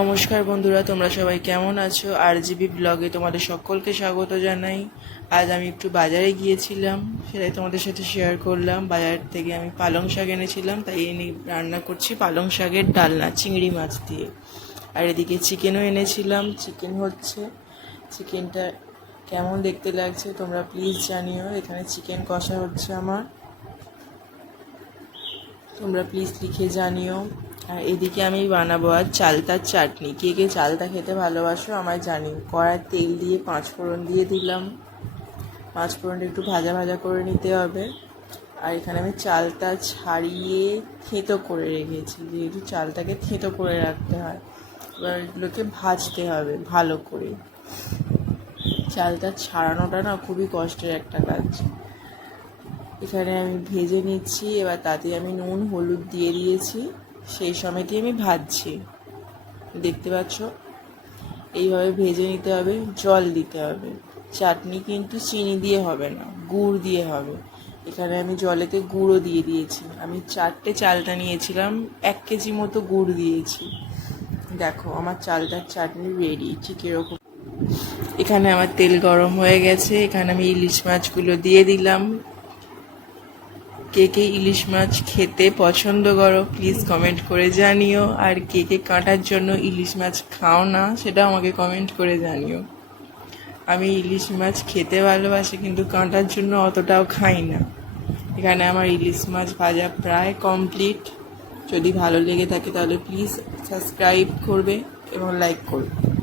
নমস্কার বন্ধুরা, তোমরা সবাই কেমন আছো? আর জিবি ব্লগে তোমাদের সকলকে স্বাগত জানাই। আজ আমি একটু বাজারে গিয়েছিলাম, সেটাই তোমাদের সাথে শেয়ার করলাম। বাজার থেকে আমি পালং শাক এনেছিলাম, তাই এনে রান্না করছি পালং শাকের ডালনা, চিংড়ি মাছ দিয়ে। আর এদিকে চিকেনও এনেছিলাম চিকেন হচ্ছে। চিকেনটা কেমন দেখতে লাগছে তোমরা প্লিজ জানিও, এখানে চিকেন কষা হচ্ছে আমার। তোমরা প্লিজ লিখে জানিও। আর এদিকে আমি বানাবো আর চালতার চাটনি। কে কে চালতা খেতে ভালোবাসো আমায় জানি কড়ার তেল দিয়ে পাঁচ ফোড়ন দিয়ে দিলাম। পাঁচ ফোড়নটা একটু ভাজা ভাজা করে নিতে হবে। আর এখানে আমি চালটা ছাড়িয়ে থেঁতো করে রেখেছি। যেহেতু চালটাকে থেঁতো করে রাখতে হয়, এবার এগুলোকে ভাজতে হবে ভালো করে। চালটা ছাড়ানোটা না খুবই কষ্টের একটা কাজ। এখানে আমি ভেজে নিচ্ছি, এবার তাতে আমি নুন, হলুদ দিয়ে দিয়েছি। সেই সময়তে আমি ভাজছি। দেখতে পাচ্ছ? এইভাবে ভেজে নিতে হবে, জল দিতে হবে। চাটনি কিন্তু চিনি দিয়ে হবে না, গুড় দিয়ে হবে। এখানে আমি জলেতে গুঁড়ো দিয়ে দিয়েছি। আমি চারটে চালটা নিয়েছিলাম, এক কেজি মতো গুড় দিয়েছি। দেখো, আমার চালটার চাটনি রেডি ঠিক এরকম এখানে আমার তেল গরম হয়ে গেছে, এখানে আমি ইলিশ মাছগুলো দিয়ে দিলাম। কে কে ইলিশ মাছ খেতে পছন্দ করো প্লিজ কমেন্ট করে জানিও। আর কে কে কাঁটার জন্য ইলিশ মাছ খাও না সেটা আমাকে কমেন্ট করে জানিও। আমি ইলিশ মাছ খেতে ভালোবাসি, কিন্তু কাঁটার জন্য অতটাও খাই না। এখানে আমার ইলিশ মাছ ভাজা প্রায় কমপ্লিট যদি ভালো লেগে থাকে তাহলে প্লিজ সাবস্ক্রাইব করবে এবং লাইক করবে।